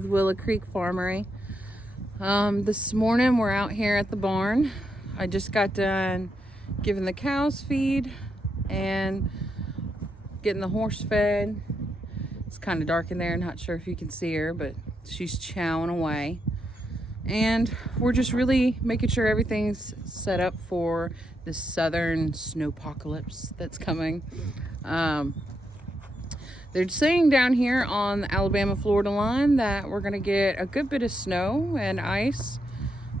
with Willow Creek Farmery. This morning we're out here at the barn. I just got done giving the cows feed and getting the horse fed. It's kind of dark in there, not sure if you can see her, but she's chowing away. And we're just really making sure everything's set up for the southern snowpacalypse that's coming. They're saying down here on the Alabama-Florida line that we're gonna get a good bit of snow and ice.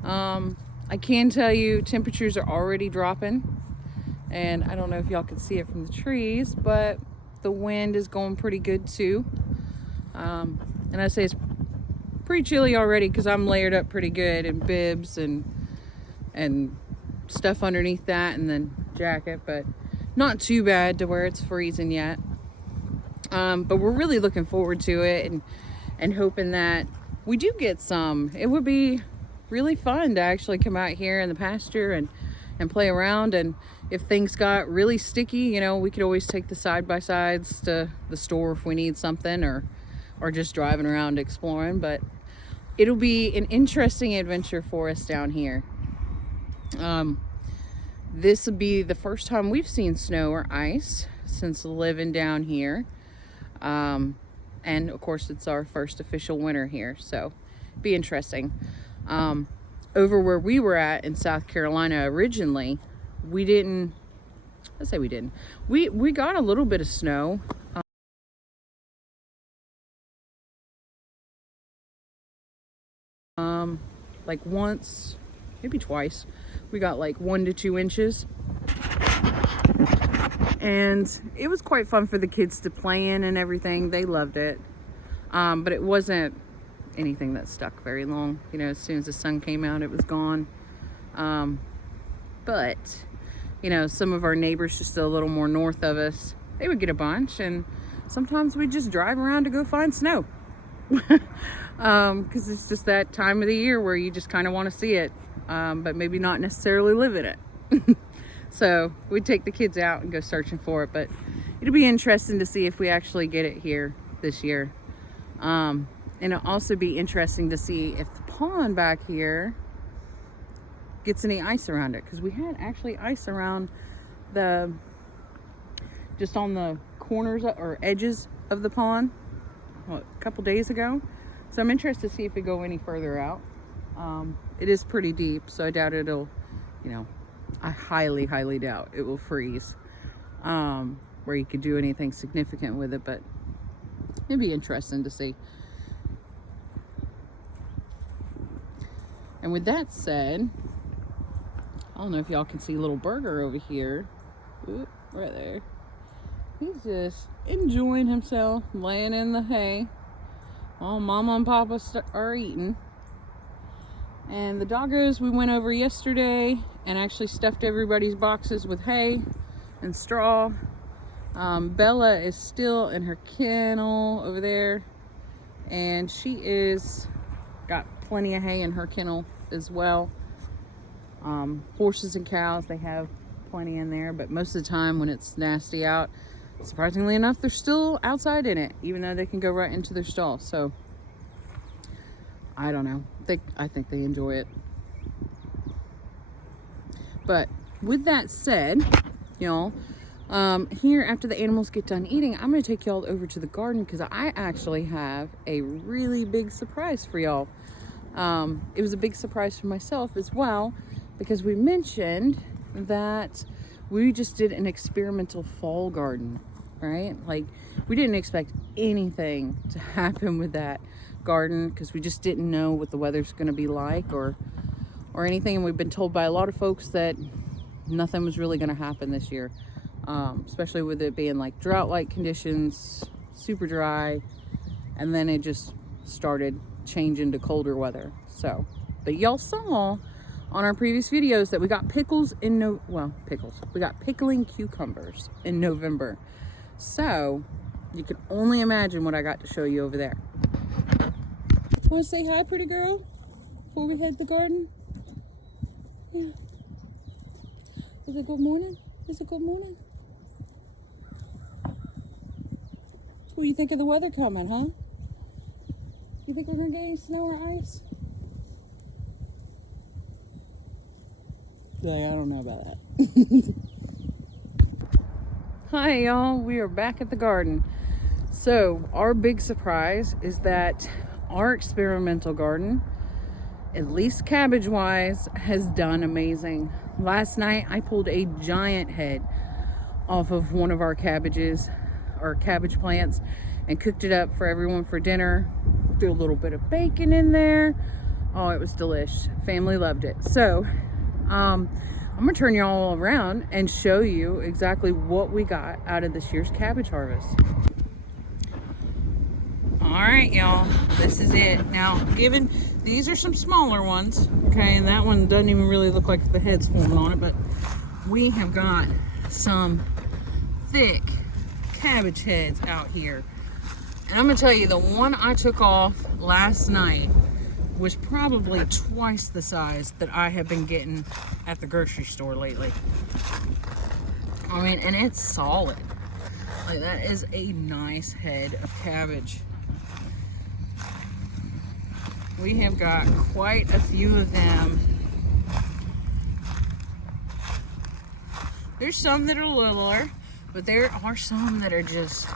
I can tell you temperatures are already dropping, and I don't know if y'all can see it from the trees, but the wind is going pretty good too. And I say it's pretty chilly already because I'm layered up pretty good in bibs and stuff underneath that, and then jacket, but not too bad to where it's freezing yet. But we're really looking forward to it and hoping that we do get some. It would be really fun to actually come out here in the pasture and play around. And if things got really sticky, you know, we could always take the side-by-sides to the store if we need something, or just driving around exploring. But it'll be an interesting adventure for us down here. This will be the first time we've seen snow or ice since living down here. And of course it's our first official winter here, so be interesting. Over where we were at in South Carolina originally, we got a little bit of snow. Like once, maybe twice, we got like 1 to 2 inches. And it was quite fun for the kids to play in and everything. They loved it. But it wasn't anything that stuck very long. You know, as soon as the sun came out, it was gone. But, you know, some of our neighbors just a little more north of us, they would get a bunch, and sometimes we'd just drive around to go find snow. Because it's just that time of the year where you just kind of want to see it, but maybe not necessarily live in it. So we'd take the kids out and go searching for it, but it'll be interesting to see if we actually get it here this year. And it'll also be interesting to see if the pond back here gets any ice around it, because we had actually ice around just on the corners or edges of the pond a couple days ago. So I'm interested to see if we go any further out. It is pretty deep, so I doubt it'll, you know, I highly doubt it will freeze where you could do anything significant with it, but it'd be interesting to see. And with that said, I don't know if y'all can see little Burger over here. Oop, right there. He's just enjoying himself, laying in the hay while Mama and Papa are eating. And the doggos, we went over yesterday and actually stuffed everybody's boxes with hay and straw. Bella is still in her kennel over there, and she is got plenty of hay in her kennel as well. Horses and cows, they have plenty in there, but most of the time when it's nasty out, surprisingly enough, they're still outside in it, even though they can go right into their stall. So I don't know. I think they enjoy it. But with that said, y'all, here after the animals get done eating, I'm going to take y'all over to the garden because I actually have a really big surprise for y'all. It was a big surprise for myself as well, because we mentioned that we just did an experimental fall garden, right? Like, we didn't expect anything to happen with that garden because we just didn't know what the weather's going to be like or anything. And we've been told by a lot of folks that nothing was really going to happen this year, especially with it being like drought-like conditions, super dry, and then it just started changing to colder weather. So, but y'all saw on our previous videos that we got pickles in we got pickling cucumbers in November. So you can only imagine what I got to show you over there. Want to say hi, pretty girl, before we head to the garden? Yeah. Is it good morning? Is it good morning? What do you think of the weather coming, huh? You think we're gonna get any snow or ice? Yeah, I don't know about that. Hi y'all, we are back at the garden. So our big surprise is that our experimental garden, at least cabbage wise, has done amazing. Last night I pulled a giant head off of one of our cabbages, our cabbage plants, and cooked it up for everyone for dinner. Threw a little bit of bacon in there. Oh, it was delish. Family loved it. So I'm gonna turn you all around and show you exactly what we got out of this year's cabbage harvest. All right, y'all, this is it. Now, given these are some smaller ones, okay, and that one doesn't even really look like the head's forming on it, but we have got some thick cabbage heads out here. And I'm gonna tell you, the one I took off last night was probably twice the size that I have been getting at the grocery store lately. I mean, and it's solid. Like, that is a nice head of cabbage. We have got quite a few of them. There's some that are littler, but there are some that are just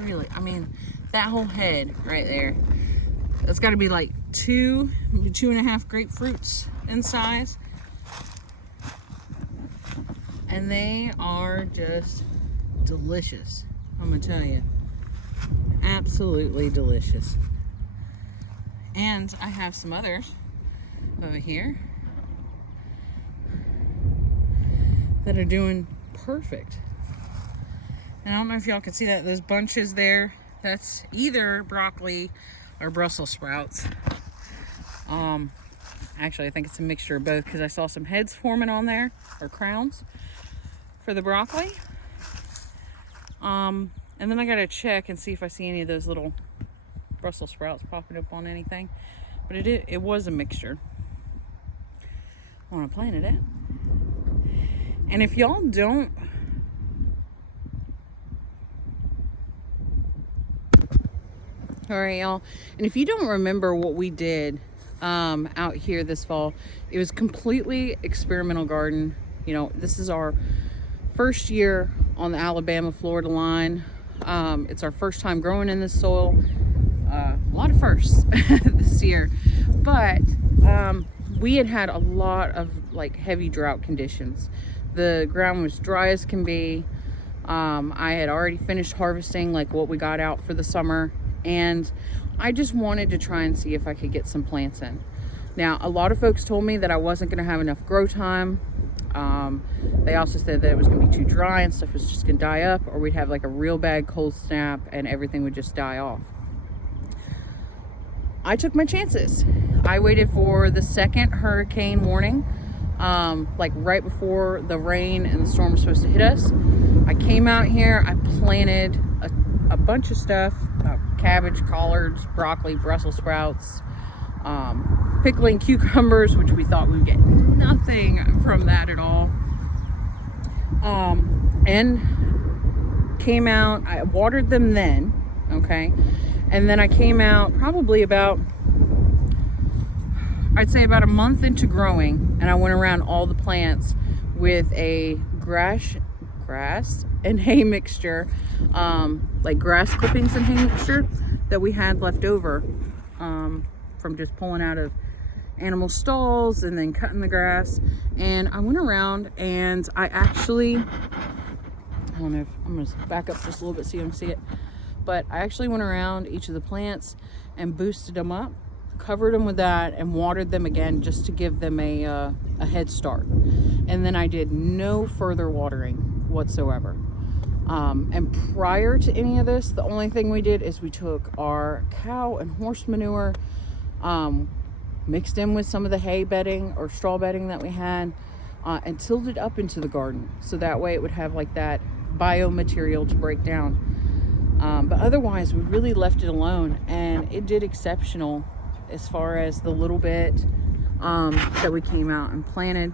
really, I mean, that whole head right there, that's got to be like two and a half grapefruits in size. And they are just delicious. I'm gonna tell you, absolutely delicious. And I have some others over here that are doing perfect. And I don't know if y'all can see that, those bunches there, that's either broccoli or Brussels sprouts. Actually, I think it's a mixture of both, because I saw some heads forming on there, or crowns, for the broccoli. And then I gotta check and see if I see any of those little Brussels sprouts popping up on anything. But it was a mixture. I want to plant it. And if y'all don't, all right, y'all, and if you don't remember what we did out here this fall, it was completely experimental garden. You know, this is our first year on the Alabama-Florida line. It's our first time growing in this soil. A lot of firsts this year, but we had a lot of like heavy drought conditions. The ground was dry as can be. I had already finished harvesting like what we got out for the summer, and I just wanted to try and see if I could get some plants in. Now, a lot of folks told me that I wasn't going to have enough grow time. They also said that it was going to be too dry and stuff was just going to die up, or we'd have like a real bad cold snap and everything would just die off. I took my chances. I waited for the second hurricane warning, like right before the rain and the storm was supposed to hit us. I came out here, I planted a bunch of stuff, cabbage, collards, broccoli, Brussels sprouts, pickling cucumbers, which we thought we would get nothing from that at all. And came out, I watered them then, okay? And then I came out probably about, I'd say about a month into growing, and I went around all the plants with a grass and hay mixture, like grass clippings and hay mixture that we had left over from just pulling out of animal stalls and then cutting the grass. And I went around and I actually, I don't know if I'm gonna back up just a little bit so you can see it, but I actually went around each of the plants and boosted them up, covered them with that, and watered them again just to give them a head start. And then I did no further watering whatsoever. And prior to any of this, the only thing we did is we took our cow and horse manure, mixed in with some of the hay bedding or straw bedding that we had, and tilled it up into the garden. So that way it would have like that biomaterial to break down. But otherwise we really left it alone, and it did exceptional as far as the little bit that we came out and planted.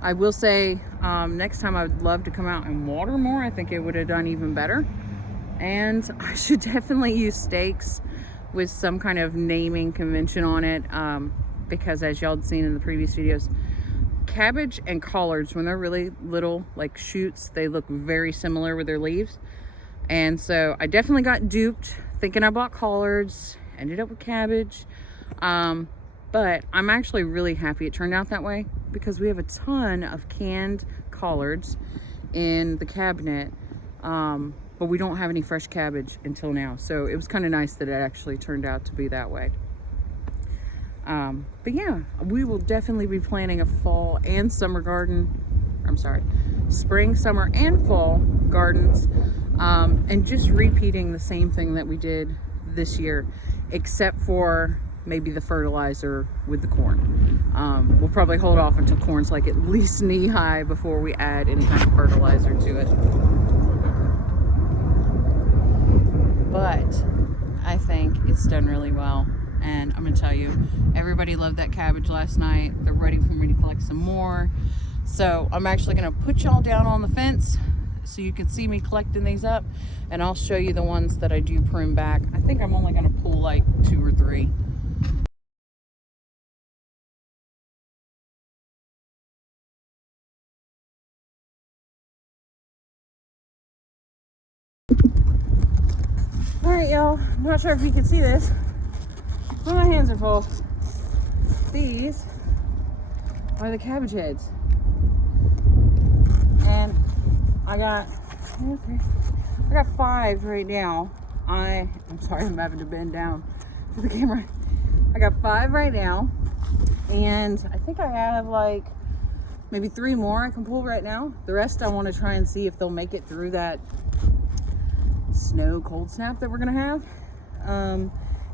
I will say next time I would love to come out and water more. I think it would have done even better. And I should definitely use stakes with some kind of naming convention on it, because as y'all had seen in the previous videos, cabbage and collards, when they're really little, like shoots, they look very similar with their leaves. And so I definitely got duped thinking I bought collards, ended up with cabbage. But I'm actually really happy it turned out that way, because we have a ton of canned collards in the cabinet, but we don't have any fresh cabbage until now. So it was kind of nice that it actually turned out to be that way. But yeah, we will definitely be planting a fall and summer garden. I'm sorry, spring, summer, and fall gardens, and just repeating the same thing that we did this year, except for maybe the fertilizer with the corn. We'll probably hold off until corn's like at least knee high before we add any kind of fertilizer to it. But I think it's done really well. And I'm gonna tell you, everybody loved that cabbage last night. They're ready for me to collect some more. So I'm actually gonna put y'all down on the fence so you can see me collecting these up, and I'll show you the ones that I do prune back. I think I'm only gonna pull like 2 or 3. All right, y'all, I'm not sure if you can see this. Oh, my hands are full. These are the cabbage heads. And I got 5 right now. I'm sorry, I'm having to bend down for the camera. I got 5 right now. And I think I have like maybe 3 more I can pull right now. The rest I want to try and see if they'll make it through that snow cold snap that we're gonna have,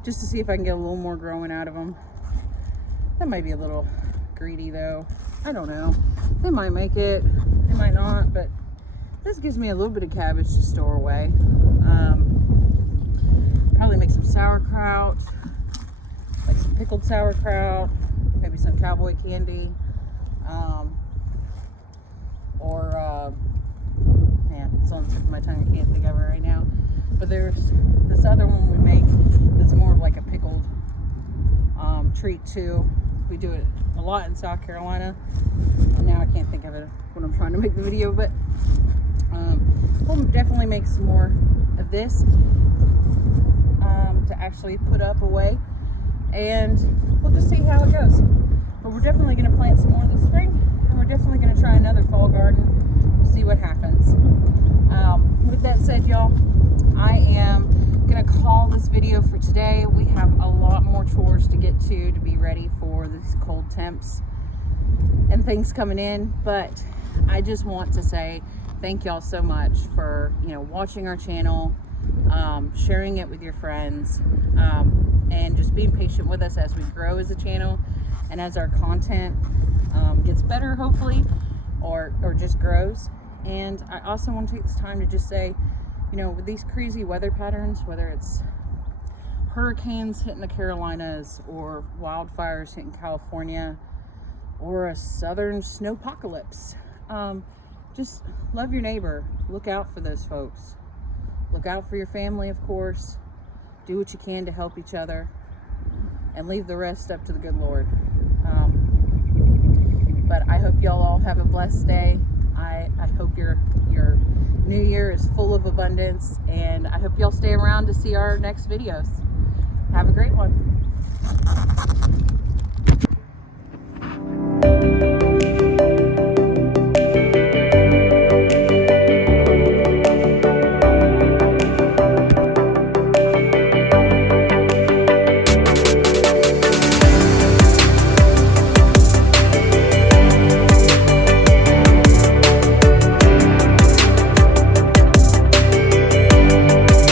just to see if I can get a little more growing out of them. That might be a little greedy though, I don't know. They might make it, they might not, but this gives me a little bit of cabbage to store away. Probably make some sauerkraut, like some pickled sauerkraut, maybe some cowboy candy, man, it's on the tip of my tongue, I can't think of it right now. But there's this other one we make that's more of like a pickled treat too. We do it a lot in South Carolina, and now I can't think of it when I'm trying to make the video, but we'll definitely make some more of this to actually put up away, and we'll just see how it goes. But we're definitely going to plant some more this spring, and we're definitely going to try another fall garden. We'll see what happens. With that said, y'all, I am going to call this video for today. We have a lot more chores to get to be ready for these cold temps and things coming in, but I just want to say thank y'all so much for, watching our channel, sharing it with your friends, and just being patient with us as we grow as a channel and as our content gets better, hopefully, or just grows. And I also want to take this time to just say, with these crazy weather patterns, whether it's hurricanes hitting the Carolinas or wildfires hitting California or a southern snowpacalypse, just love your neighbor. Look out for those folks. Look out for your family, of course. Do what you can to help each other, and leave the rest up to the good Lord. But I hope y'all all have a blessed day. I hope your new year is full of abundance, and I hope y'all stay around to see our next videos. Have a great one.